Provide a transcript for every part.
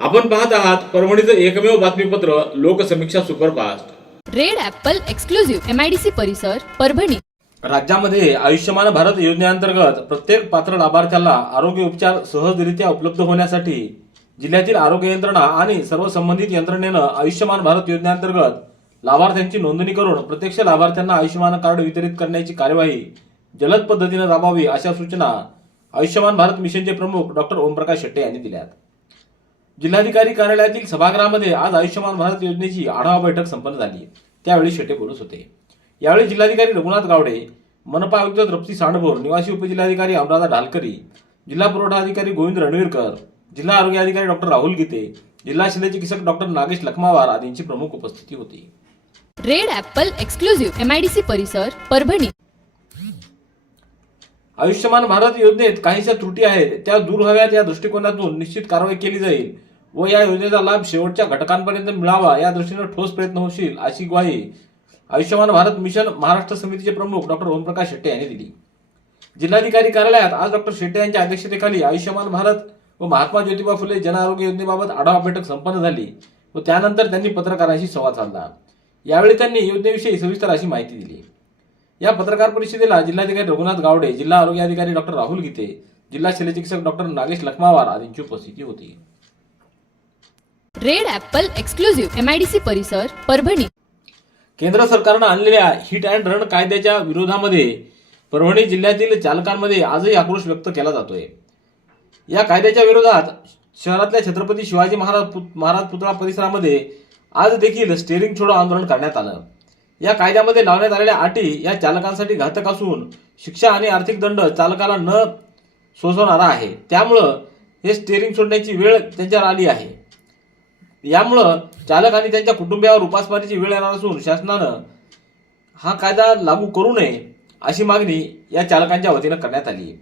आपण पाहत आहात परभणीचं एकमेव बातमीपत्र Loksamiksha superfast. Red Apple Exclusive MIDC परिसर परभणी. राज्यामध्ये आयुष्यमान भारत योजनेअंतर्गत प्रत्येक पात्र लाभार्थ्याला आरोग्य उपचार सहजरित्या उपलब्ध होण्यासाठी जिल्ह्यातील आरोग्य यंत्रणा आणि सर्व संबंधित यंत्रणेनं आयुष्यमान भारत योजनेअंतर्गत लाभार्थ्यांची नोंदणी करून प्रत्यक्ष लाभार्थ्यांना आयुष्यमान कार्ड वितरित करण्याची कार्यवाही जलद पद्धतीनं राबवावी अशा सूचना आयुष्यमान भारत मिशनचे प्रमुख डॉक्टर ओमप्रकाश शेट्टे यांनी दिल्यात. जिल्हाधिकारी कार्यालयातील सभागृहामध्ये आज आयुष्यमान भारत योजनेची आढावा बैठक संपन्न झाली. त्यावेळी शेट्टे बोलत होते. यावेळी जिल्हाधिकारी रघुनाथ गावडे मनपा आयुक्त तृप्ती सांडभोर निवासी उपजिल्हाधिकारी अनुराधा ढालकरी जिल्हा पुरवठा अधिकारी गोविंद रणवीरकर जिल्हा आरोग्य अधिकारी डॉक्टर राहुल गीते जिल्हा शल्यचिकित्सक डॉक्टर नागेश लखमावार आदींची प्रमुख उपस्थिती होती. रेड ॲपल एक्सक्लुझिव्ह एमआयडीसी परिसर परभणी. आयुष्यमान भारत योजनेत काहीशा त्रुटी आहेत त्या दूर व्हाव्यात या दृष्टिकोनातून निश्चित कारवाई केली जाईल व या योजनेचा लाभ शेवटच्या घटकांपर्यंत मिळावा या दृष्टीनं ठोस प्रयत्न होतील अशी ग्वाही आयुष्यमान भारत मिशन महाराष्ट्र समितीचे प्रमुख डॉक्टर ओमप्रकाश शेट्टे यांनी दिली. जिल्हाधिकारी कार्यालयात आज डॉक्टर शेट्टे यांच्या अध्यक्षतेखाली आयुष्यमान भारत व महात्मा ज्योतिबा फुले जन आरोग्य योजनेबाबत आढावा बैठक संपन्न झाली व त्यानंतर त्यांनी पत्रकारांशी संवाद साधला. यावेळी त्यांनी योजनेविषयी सविस्तर अशी माहिती दिली. या पत्रकार परिषदेला जिल्हाधिकारी रघुनाथ गावडे जिल्हा आरोग्य अधिकारी डॉक्टर राहुल गीते जिल्हा शल्यचिकित्सक डॉक्टर नागेश लखमावार आदींची उपस्थिती होती. रेड ॲपल एक्सक्लुझिव्ह एमआयडीसी परिसर परभणी. केंद्र सरकारनं आणलेल्या हिट अँड रन कायद्याच्या विरोधामध्ये परभणी जिल्ह्यातील चालकांमध्ये आजही आक्रोश व्यक्त केला जातोय. या कायद्याच्या विरोधात शहरातल्या छत्रपती शिवाजी महाराज महाराज पुतळा परिसरामध्ये आज देखील स्टेअरिंग छोडो आंदोलन करण्यात आलं. या कायद्यामध्ये लावण्यात आलेल्या अटी या चालकांसाठी घातक असून शिक्षा आणि आर्थिक दंड चालकाला न सोसवणारा आहे. त्यामुळं हे स्टेअरिंग सोडण्याची वेळ त्यांच्यावर आली आहे. यामुळं चालक आणि त्यांच्या कुटुंबियावर उपासमारीची वेळ येणार असून शासनानं हा कायदा लागू करू नये अशी मागणी या चालकांच्या वतीनं करण्यात आली.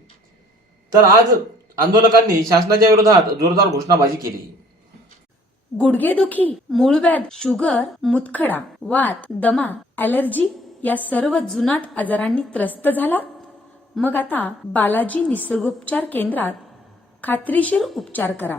तर आज आंदोलकांनी शासनाच्या विरोधात जोरदार घोषणाबाजी केली. गुडघेदुखी मूळव्याध शुगर मुतखडा वात दमा ॲलर्जी या सर्व जुनाट आजारांनी त्रस्त झाला. मग आता बालाजी निसर्गोपचार केंद्रात खात्रीशीर उपचार करा.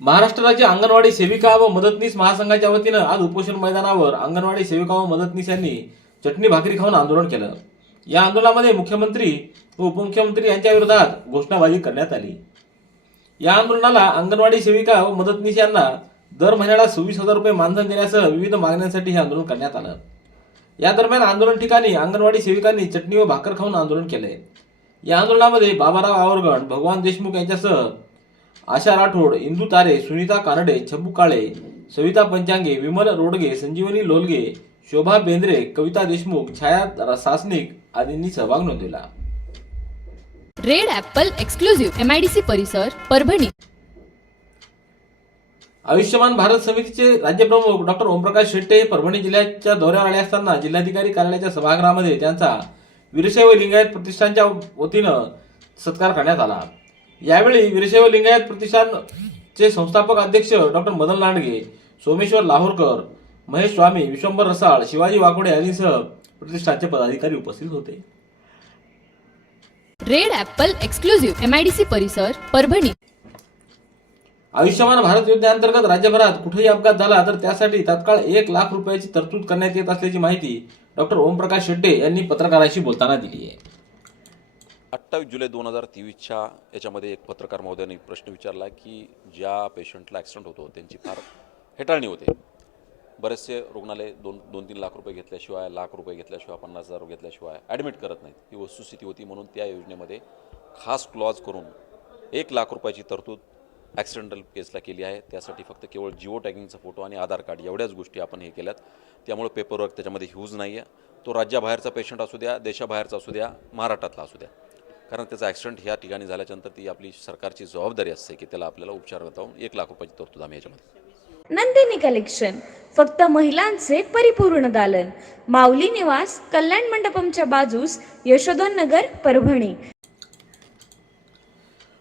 महाराष्ट्र राज्य अंगणवाडी सेविका व मदतनीस महासंघाच्या वतीनं आज उपोषण मैदानावर अंगणवाडी सेविका व मदतनीस यांनी चटणी भाकरी खाऊन आंदोलन केलं. या आंदोलनामध्ये मुख्यमंत्री व उपमुख्यमंत्री यांच्या विरोधात घोषणाबाजी करण्यात आली. या आंदोलनाला अंगणवाडी सेविका व मदतनीस यांना दर महिन्याला सव्वीस हजार रुपये मानधन देण्यासह विविध मागण्यांसाठी हे आंदोलन करण्यात आलं. या दरम्यान आंदोलन ठिकाणी अंगणवाडी सेविकांनी चटणी व भाकर खाऊन आंदोलन केले या आंदोलनामध्ये बाबाराव आवरगण भगवान देशमुख यांच्यासह आशा राठोड इंदू तारे सुनीता कानडे छब्बू काळे सविता पंचांगे विमल रोडगे संजीवनी लोलगे शोभा बेंद्रे कविता देशमुख छाया सासनिक आदींनी सहभाग नोंदवला. रेड ॲपल एक्सक्लुझिव्ह एमआयडीसी परिसर परभणी. आयुष्यमान भारत समितीचे राज्यप्रमुख डॉक्टर ओमप्रकाश शेट्टे परभणी जिल्ह्याच्या दौऱ्यावर आले असताना जिल्हाधिकारी कार्यालयाच्या सभागृहामध्ये त्यांचा वीरशैव लिंगायत प्रतिष्ठानच्या वतीनं सत्कार करण्यात आला. यावेळी वीरशैव लिंगायत प्रतिष्ठानचे संस्थापक अध्यक्ष डॉक्टर मदन लांडगे सोमेश्वर लाहोरकर महेश स्वामी विश्वंभर रसाळ शिवाजी वाकोडे आदींसह प्रतिष्ठानचे पदाधिकारी उपस्थित होते. रेड ॲपल एक्सक्लुझिव्ह एमआयडीसी परिसर परभणी. आयुष्यमान भारत योजनेअंतर्गत राज्यभरात कुठेही अपघात झाला तर त्यासाठी तात्काळ एक लाख रुपयाची तरतूद करण्यात येत असल्याची माहिती डॉक्टर ओमप्रकाश शेट्टे यांनी पत्रकारांशी बोलताना दिली आहे. सत्तावीस जुलै दोन हजार तेवीसच्या याच्यामध्ये एक पत्रकार महोदयाने प्रश्न विचारला की ज्या पेशंटला ॲक्सिडेंट होतो त्यांची फार हेटाळणी होते. बरेचसे रुग्णालय दोन दोन तीन लाख रुपये घेतल्याशिवाय लाख रुपये घेतल्याशिवाय पन्नास हजार रुपये घेतल्याशिवाय ॲडमिट करत नाहीत. ही वस्तुस्थिती होती म्हणून त्या योजनेमध्ये खास क्लॉज करून एक लाख रुपयाची तरतूद ॲक्सिडेंटल केसला केली आहे. त्यासाठी फक्त केवळ जिओ टॅगिंगचा फोटो आणि आधार कार्ड एवढ्याच गोष्टी आपण हे केल्यात. त्यामुळे पेपरवर्क त्याच्यामध्ये ह्यूज नाही आहे तो राज्याबाहेरचा पेशंट असू द्या देशाबाहेरचा असू द्या महाराष्ट्रातला असू द्या. कारण त्याचा ॲक्सिडेंट ह्या ठिकाणी झाल्याच्यानंतर ती आपली सरकारची जबाबदारी असते की त्याला आपल्याला उपचार जाऊन एक लाख रुपयाची तरतूद आम्ही याच्यामध्ये नंदिनी कलेक्शन फक्त महिलांचे परिपूर्ण दालन. माऊली निवास कल्याण मंडपमच्या बाजूस यशोधन नगर परभणी.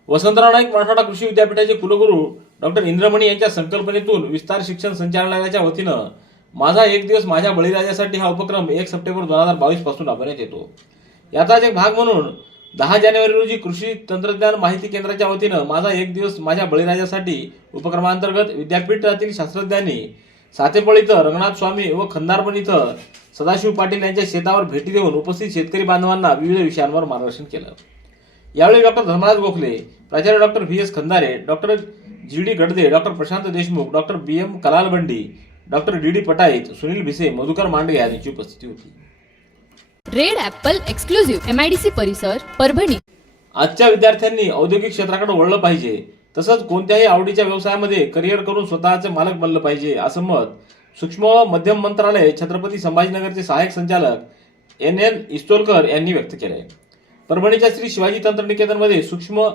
वसंतराव नाईक मराठवाडा कृषी विद्यापीठाचे कुलगुरू डॉक्टर इंद्रमणी यांच्या संकल्पनेतून विस्तार शिक्षण संचालनालयाच्या वतीनं माझा एक दिवस माझ्या बळीराजासाठी हा उपक्रम एक सप्टेंबर दोन हजार बावीसपासून राबवण्यात येतो. याचाच एक भाग म्हणून दहा जानेवारी रोजी कृषी तंत्रज्ञान माहिती केंद्राच्या वतीनं माझा एक दिवस माझ्या बळीराजासाठी उपक्रमांतर्गत विद्यापीठातील शास्त्रज्ञांनी सातेपळ इथं रंगनाथ स्वामी व खंदारपण इथं सदाशिव पाटील यांच्या शेतावर भेटी देऊन उपस्थित शेतकरी बांधवांना विविध विषयांवर मार्गदर्शन केलं. यावेळी डॉक्टर धर्मराज गोखले प्राचार्य doctor V S Khandare doctor G D Gadade doctor Prashant Deshmukh doctor B M Kalalbandi doctor D D Patait Sunil Bhise Madhukar Mandge यांची उपस्थिती होती. रेड ऍपल एक्सक्लुझिव्ह एमआयडीसी परिसर परभणी. आजच्या विद्यार्थ्यांनी औद्योगिक क्षेत्राकडे वळलं पाहिजे. तसंच कोणत्याही आवडीच्या व्यवसायामध्ये करिअर करून स्वतःचे मालक बनलं पाहिजे असं मत सूक्ष्म व मध्यम मंत्रालय छत्रपती संभाजीनगरचे सहाय्यक संचालक एन एन इस्तोलकर यांनी व्यक्त केले परभणीच्या श्री शिवाजी तंत्रनिकेतनमध्ये सूक्ष्म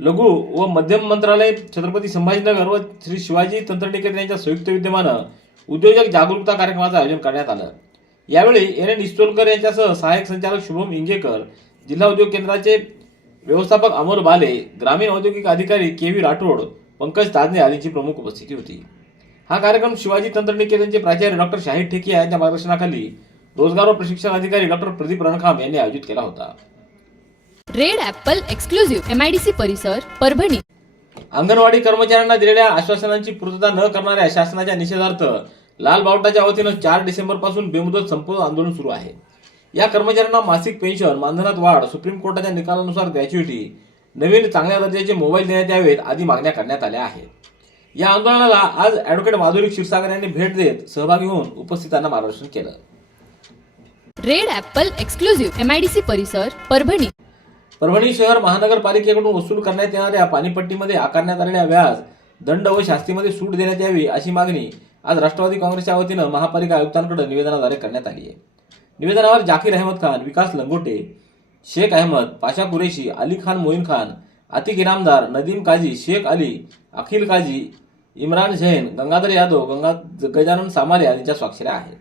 लघु व मध्यम मंत्रालय छत्रपती संभाजीनगर व श्री शिवाजी तंत्रनिकेतन यांच्या संयुक्त विद्यमानं उद्योजक जागरूकता कार्यक्रमाचं आयोजन करण्यात आलं. यावेळी एन एन इस्तोलकर यांच्यासह सहाय्यक संचालक शुभम इंगेकर जिल्हा उद्योग केंद्राचे व्यवस्थापक अमोल बाले ग्रामीण औद्योगिक अधिकारी के व्ही राठोड पंकज ताजने आदींची प्रमुख उपस्थिती होती. हा कार्यक्रम शिवाजी तंत्रनिकेतनचे प्राचार्य डॉक्टर शाहिद ठेकिया यांच्या मार्गदर्शनाखाली रोजगार व प्रशिक्षण अधिकारी डॉक्टर प्रदीप रणखाम यांनी आयोजित केला होता. Red Apple Exclusive M I D C परिसर परभणी. अंगणवाडी कर्मचाऱ्यांना दिलेल्या आश्वासनांची पूर्तता न करणाऱ्या शासनाच्या निषेधार्थ लाल बावटाच्या वतीनं चार डिसेंबरपासून बेमुदत संपूर्ण आंदोलन सुरू आहे. या कर्मचाऱ्यांना मासिक पेन्शन मानधनात वाढ सुप्रीम कोर्टाच्या निकालानुसार ग्रॅच्युइटी नवीन चांगल्या दर्जाचे मोबाईल देण्यात यावेत आदी मागण्या करण्यात आल्या आहेत. या आंदोलनाला आज ऍडव्होकेट माधुरी क्षीरसागर यांनी भेट देत सहभागी होऊन उपस्थितांना मार्गदर्शन केलं. Red Apple Exclusive M I D C परिसर परभणी. परभणी शहर महानगरपालिकेकडून वसूल करण्यात येणाऱ्या पाणीपट्टीमध्ये आकारण्यात आलेल्या व्याज दंड व शास्तीमध्ये सूट देण्यात यावी अशी मागणी आज राष्ट्रवादी काँग्रेसच्या वतीनं महापालिका आयुक्तांकडे निवेदनाद्वारे करण्यात आली आहे. निवेदनावर जाकीर अहमद खान विकास लंगोटे शेख अहमद पाशा कुरेशी अली खान मोईन खान अतिक इनामदार नदीम काजी शेख अली अखिल काजी इम्रान झैन गंगाधर यादव गंगा गजानन सामाले यांच्या स्वाक्षऱ्या आहेत.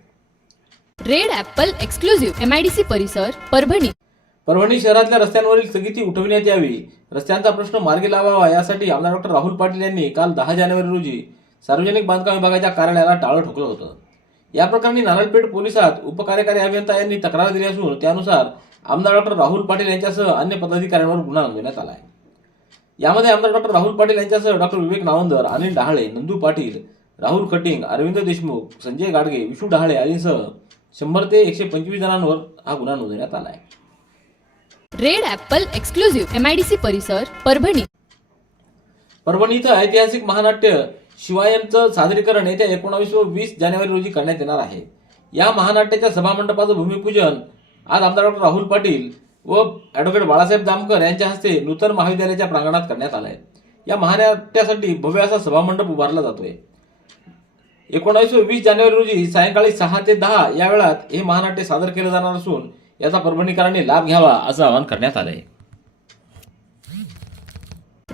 Red Apple Exclusive M I D C परिसर परभणी. परभणी शहरातल्या रस्त्यांवरील स्थगिती उठविण्यात यावी. रस्त्यांचा प्रश्न मार्गी लावावा यासाठी आमदार डॉक्टर राहुल पाटील यांनी काल दहा जानेवारी रोजी सार्वजनिक बांधकाम विभागाच्या कार्यालयाला टाळं ठोकलं होतं. या प्रकरणी नारळपेठ पोलिसात उपकार्यकारी अभियंता यांनी तक्रार दिली असून त्यानुसार आमदार डॉक्टर राहुल पाटील यांच्यासह अन्य पदाधिकाऱ्यांवर गुन्हा नोंदवण्यात आला आहे. यामध्ये आमदार डॉक्टर राहुल पाटील यांच्यासह डॉक्टर विवेक नावंदर अनिल डहाळे नंदू पाटील राहुल कटिंग अरविंद देशमुख संजय गाडगे विशू डहाळे आदींसह शंभर ते एकशे पंचवीस जणांवर हा गुन्हा नोंदवण्यात आला आहे. Red Apple Exclusive M I D C परिसर परभणी. परभणी इथं ऐतिहासिक महानाट्य शिवायनचं सादरीकरण येत्या एकोणावीस व वीस जानेवारी रोजी करण्यात येणार आहे. या महानाट्याच्या सभामंडपाचं भूमिपूजन आज आमदार डॉक्टर राहुल पाटील व ॲडव्होकेट बाळासाहेब जामकर यांच्या हस्ते नूतन महाविद्यालयाच्या प्रांगणात करण्यात आलं आहे या महानाट्यासाठी भव्य असा सभामंडप उभारला जातोय. एकोणावीस व वीस जानेवारी रोजी सायंकाळी सहा ते दहा या वेळात हे महानाट्य सादर केलं जाणार असून याचा परभणीकरांनी लाभ घ्यावा असं आवाहन करण्यात आलं आहे